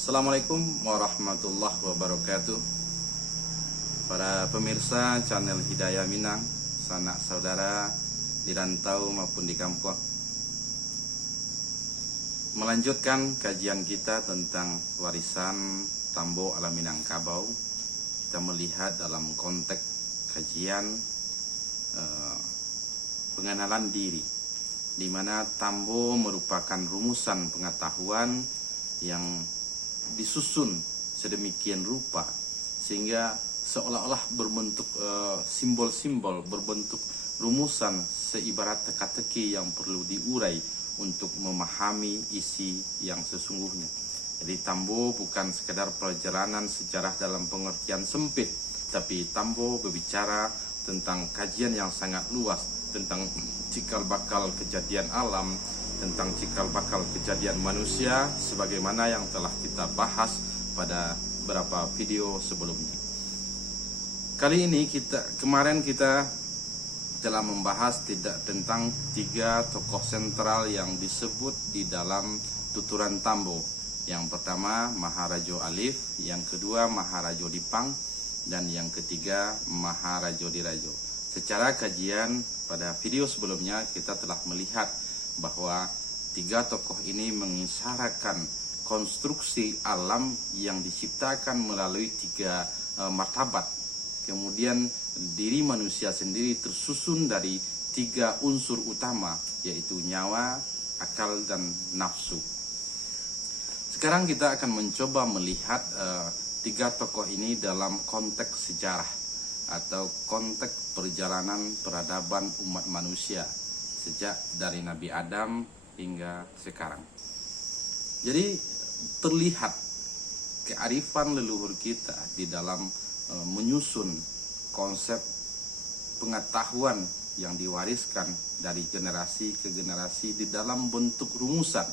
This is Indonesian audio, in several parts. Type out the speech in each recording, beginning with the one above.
Assalamualaikum warahmatullahi wabarakatuh. Para pemirsa channel Hidayah Minang, sanak saudara di rantau maupun di kampung, melanjutkan kajian kita tentang warisan Tambo ala Minangkabau. Kita melihat dalam konteks kajian pengenalan diri, di mana Tambo merupakan rumusan pengetahuan yang disusun sedemikian rupa sehingga seolah-olah berbentuk simbol-simbol, berbentuk rumusan seibarat teka-teki yang perlu diurai untuk memahami isi yang sesungguhnya. Jadi Tambo bukan sekedar perjalanan sejarah dalam pengertian sempit, tapi Tambo berbicara tentang kajian yang sangat luas, tentang cikal bakal kejadian alam, tentang cikal bakal kejadian manusia, sebagaimana yang telah kita bahas pada beberapa video sebelumnya. Kali ini kemarin kita telah membahas tentang tiga tokoh sentral yang disebut di dalam tuturan Tambo. Yang pertama Maharajo Alif, yang kedua Maharajo Dipang, dan yang ketiga Maharajo Dirajo. Secara kajian pada video sebelumnya kita telah melihat bahwa tiga tokoh ini mengisyaratkan konstruksi alam yang diciptakan melalui tiga martabat. Kemudian diri manusia sendiri tersusun dari tiga unsur utama, yaitu nyawa, akal, dan nafsu. Sekarang kita akan mencoba melihat tiga tokoh ini dalam konteks sejarah atau konteks perjalanan peradaban umat manusia sejak dari Nabi Adam hingga sekarang. Jadi terlihat kearifan leluhur kita di dalam menyusun konsep pengetahuan yang diwariskan dari generasi ke generasi di dalam bentuk rumusan,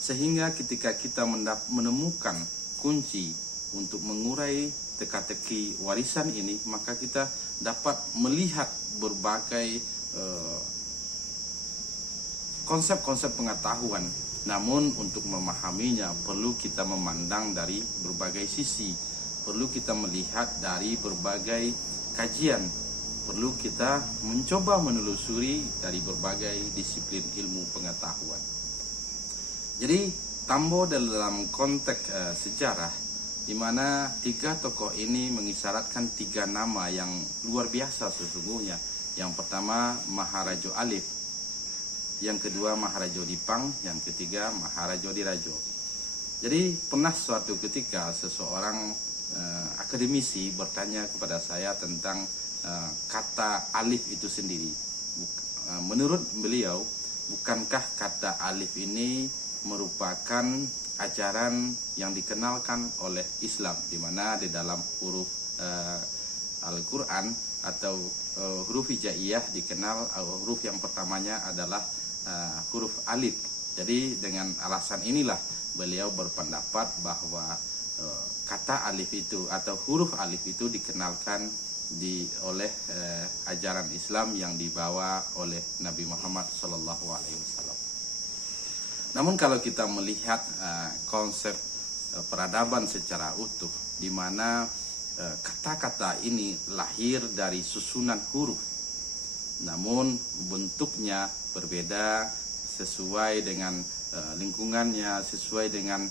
sehingga ketika kita menemukan kunci untuk mengurai teka-teki warisan ini, maka kita dapat melihat berbagai konsep-konsep pengetahuan. Namun untuk memahaminya perlu kita memandang dari berbagai sisi, perlu kita melihat dari berbagai kajian, perlu kita mencoba menelusuri dari berbagai disiplin ilmu pengetahuan. Jadi Tambo dalam konteks sejarah, di mana tiga tokoh ini mengisyaratkan tiga nama yang luar biasa sesungguhnya. Yang pertama Maharajo Alif, yang kedua Maharajo Dipang, yang ketiga Maharajo Dirajo. Jadi pernah suatu ketika seseorang akademisi bertanya kepada saya tentang kata alif itu sendiri. Menurut beliau, bukankah kata alif ini merupakan ajaran yang dikenalkan oleh Islam, di mana di dalam huruf Al-Quran atau huruf hijaiyah dikenal huruf yang pertamanya adalah huruf alif. Jadi dengan alasan inilah beliau berpendapat bahwa kata alif itu atau huruf alif itu dikenalkan oleh ajaran Islam yang dibawa oleh Nabi Muhammad SAW. Namun kalau kita melihat konsep peradaban secara utuh, di mana kata-kata ini lahir dari susunan huruf, namun bentuknya berbeda sesuai dengan lingkungannya, sesuai dengan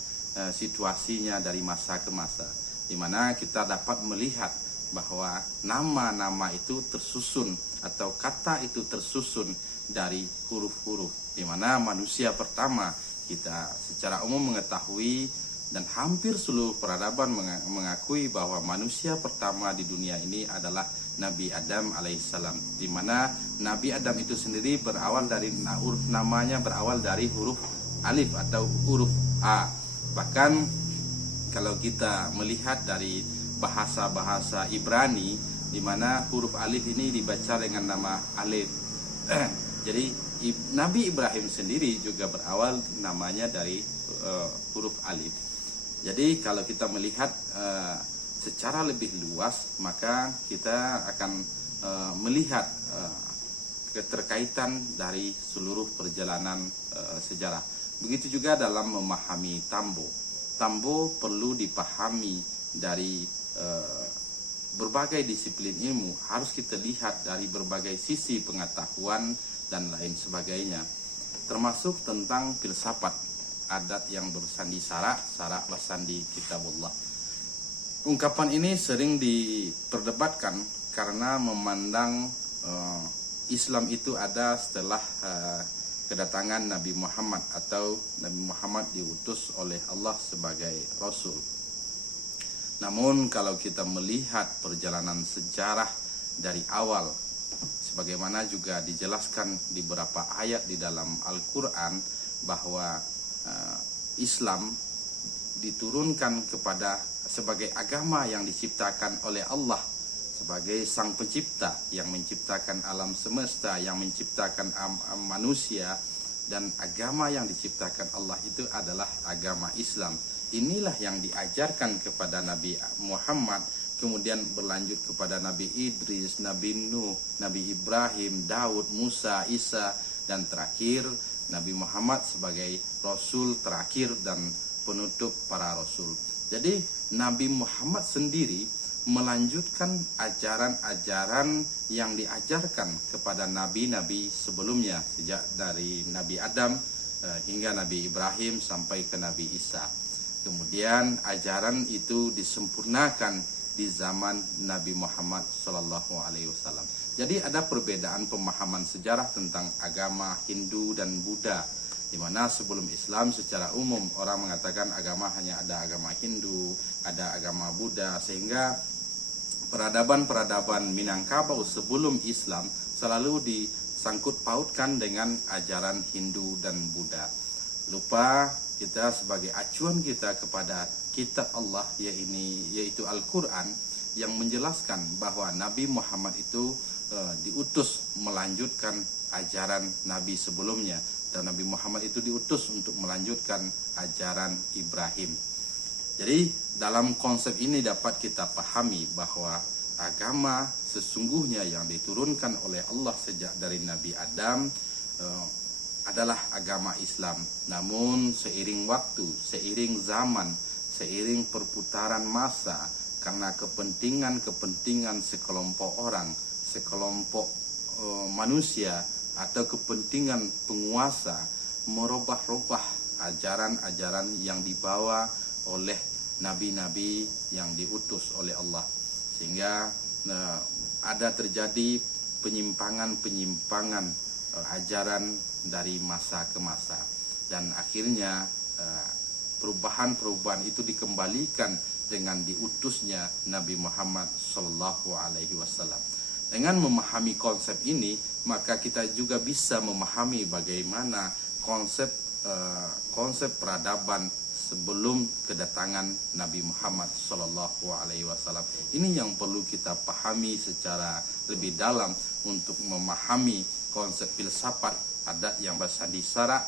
situasinya dari masa ke masa, di mana kita dapat melihat bahwa nama-nama itu tersusun atau kata itu tersusun dari huruf-huruf, di mana manusia pertama kita secara umum mengetahui dan hampir seluruh peradaban mengakui bahwa manusia pertama di dunia ini adalah Nabi Adam alaihissalam, di mana Nabi Adam itu sendiri berawal dari huruf namanya berawal dari huruf alif atau huruf A. Bahkan kalau kita melihat dari bahasa-bahasa Ibrani, di mana huruf alif ini dibaca dengan nama alif. Jadi Nabi Ibrahim sendiri juga berawal namanya dari huruf alif. Jadi kalau kita melihat secara lebih luas, maka kita akan melihat keterkaitan dari seluruh perjalanan sejarah. Begitu juga dalam memahami Tambo. tambo perlu dipahami dari berbagai disiplin ilmu, harus kita lihat dari berbagai sisi pengetahuan dan lain sebagainya, termasuk tentang filsafat adat yang bersandi sara bersandi kitabullah. Ungkapan ini sering diperdebatkan karena memandang Islam itu ada setelah kedatangan Nabi Muhammad, atau Nabi Muhammad diutus oleh Allah sebagai Rasul. Namun kalau kita melihat perjalanan sejarah dari awal, sebagaimana juga dijelaskan di beberapa ayat di dalam Al-Quran, bahwa Islam diturunkan kepada sebagai agama yang diciptakan oleh Allah, sebagai sang pencipta yang menciptakan alam semesta, yang menciptakan manusia, dan agama yang diciptakan Allah itu adalah agama Islam. Inilah yang diajarkan kepada Nabi Muhammad, kemudian berlanjut kepada Nabi Idris, Nabi Nuh, Nabi Ibrahim, Daud, Musa, Isa, dan terakhir Nabi Muhammad sebagai Rasul terakhir dan penutup para Rasul. Jadi Nabi Muhammad sendiri melanjutkan ajaran-ajaran yang diajarkan kepada nabi-nabi sebelumnya, sejak dari Nabi Adam hingga Nabi Ibrahim sampai ke Nabi Isa. Kemudian ajaran itu disempurnakan di zaman Nabi Muhammad SAW. Jadi ada perbedaan pemahaman sejarah tentang agama Hindu dan Buddha, di mana sebelum Islam secara umum orang mengatakan agama hanya ada agama Hindu, ada agama Buddha, sehingga peradaban Minangkabau sebelum Islam selalu disangkut pautkan dengan ajaran Hindu dan Buddha. Lupa kita sebagai acuan kita kepada kitab Allah, yaitu Al-Quran, yang menjelaskan bahwa Nabi Muhammad itu diutus melanjutkan ajaran Nabi sebelumnya, dan Nabi Muhammad itu diutus untuk melanjutkan ajaran Ibrahim. Jadi dalam konsep ini dapat kita pahami bahwa agama sesungguhnya yang diturunkan oleh Allah sejak dari Nabi Adam adalah agama Islam. Namun seiring waktu, seiring zaman, seiring perputaran masa, karena kepentingan sekelompok orang, sekelompok manusia, atau kepentingan penguasa, merubah-rubah ajaran-ajaran yang dibawa oleh nabi-nabi yang diutus oleh Allah, sehingga ada terjadi penyimpangan ajaran dari masa ke masa, dan akhirnya perubahan-perubahan itu dikembalikan dengan diutusnya Nabi Muhammad SAW. Dengan memahami konsep ini, maka kita juga bisa memahami bagaimana konsep peradaban sebelum kedatangan Nabi Muhammad SAW. Ini yang perlu kita pahami secara lebih dalam untuk memahami konsep filsafat adat yang bersandi sara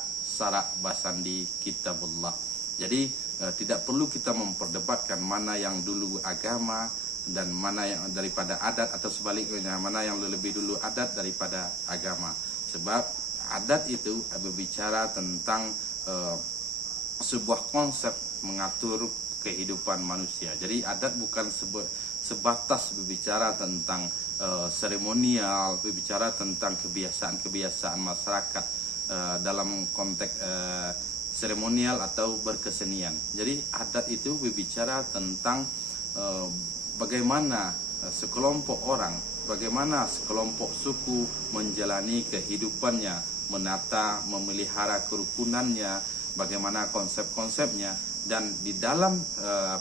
bersandi kitabullah. Jadi tidak perlu kita memperdebatkan mana yang dulu agama dan mana yang daripada adat, atau sebaliknya mana yang lebih dulu adat daripada agama. Sebab adat itu berbicara tentang sebuah konsep mengatur kehidupan manusia. Jadi adat bukan sebatas berbicara tentang seremonial, berbicara tentang kebiasaan-kebiasaan masyarakat dalam konteks seremonial atau berkesenian. Jadi adat itu berbicara tentang bagaimana sekelompok orang, bagaimana sekelompok suku menjalani kehidupannya, menata, memelihara kerukunannya, bagaimana konsep-konsepnya. Dan di dalam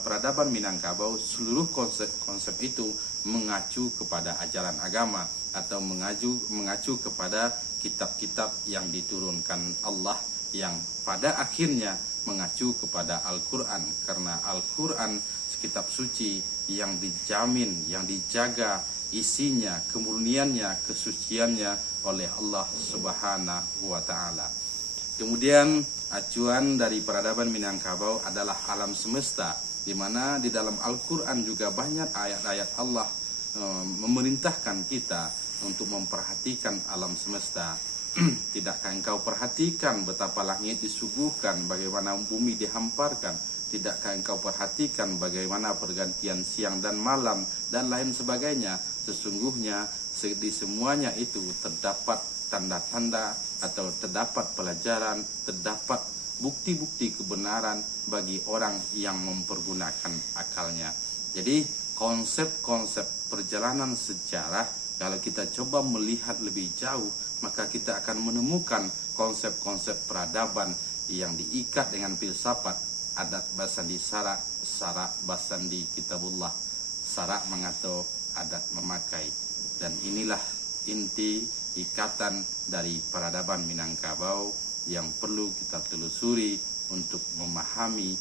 peradaban Minangkabau, seluruh konsep-konsep itu mengacu kepada ajaran agama, atau mengacu kepada kitab-kitab yang diturunkan Allah, yang pada akhirnya mengacu kepada Al-Quran, karena Al-Quran kitab suci yang dijamin, yang dijaga isinya, kemurniannya, kesuciannya oleh Allah Subhanahu wa Ta'ala. Kemudian acuan dari peradaban Minangkabau adalah alam semesta, di mana di dalam Al-Quran juga banyak ayat-ayat Allah memerintahkan kita untuk memperhatikan alam semesta. Tidakkah engkau perhatikan betapa langit disuguhkan, bagaimana bumi dihamparkan, Tidakkah engkau perhatikan bagaimana pergantian siang dan malam dan lain sebagainya? Sesungguhnya di semuanya itu terdapat tanda-tanda atau terdapat pelajaran, terdapat bukti-bukti kebenaran bagi orang yang mempergunakan akalnya. Jadi konsep-konsep perjalanan sejarah, kalau kita coba melihat lebih jauh, maka kita akan menemukan konsep-konsep peradaban yang diikat dengan filsafat. Adat basandi sarak, sarak basandi kitabullah. Sarak mengatur, adat memakai. Dan inilah inti ikatan dari peradaban Minangkabau yang perlu kita telusuri untuk memahami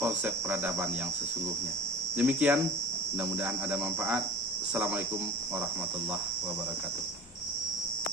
konsep peradaban yang sesungguhnya. Demikian, mudah-mudahan ada manfaat. Assalamualaikum warahmatullahi wabarakatuh.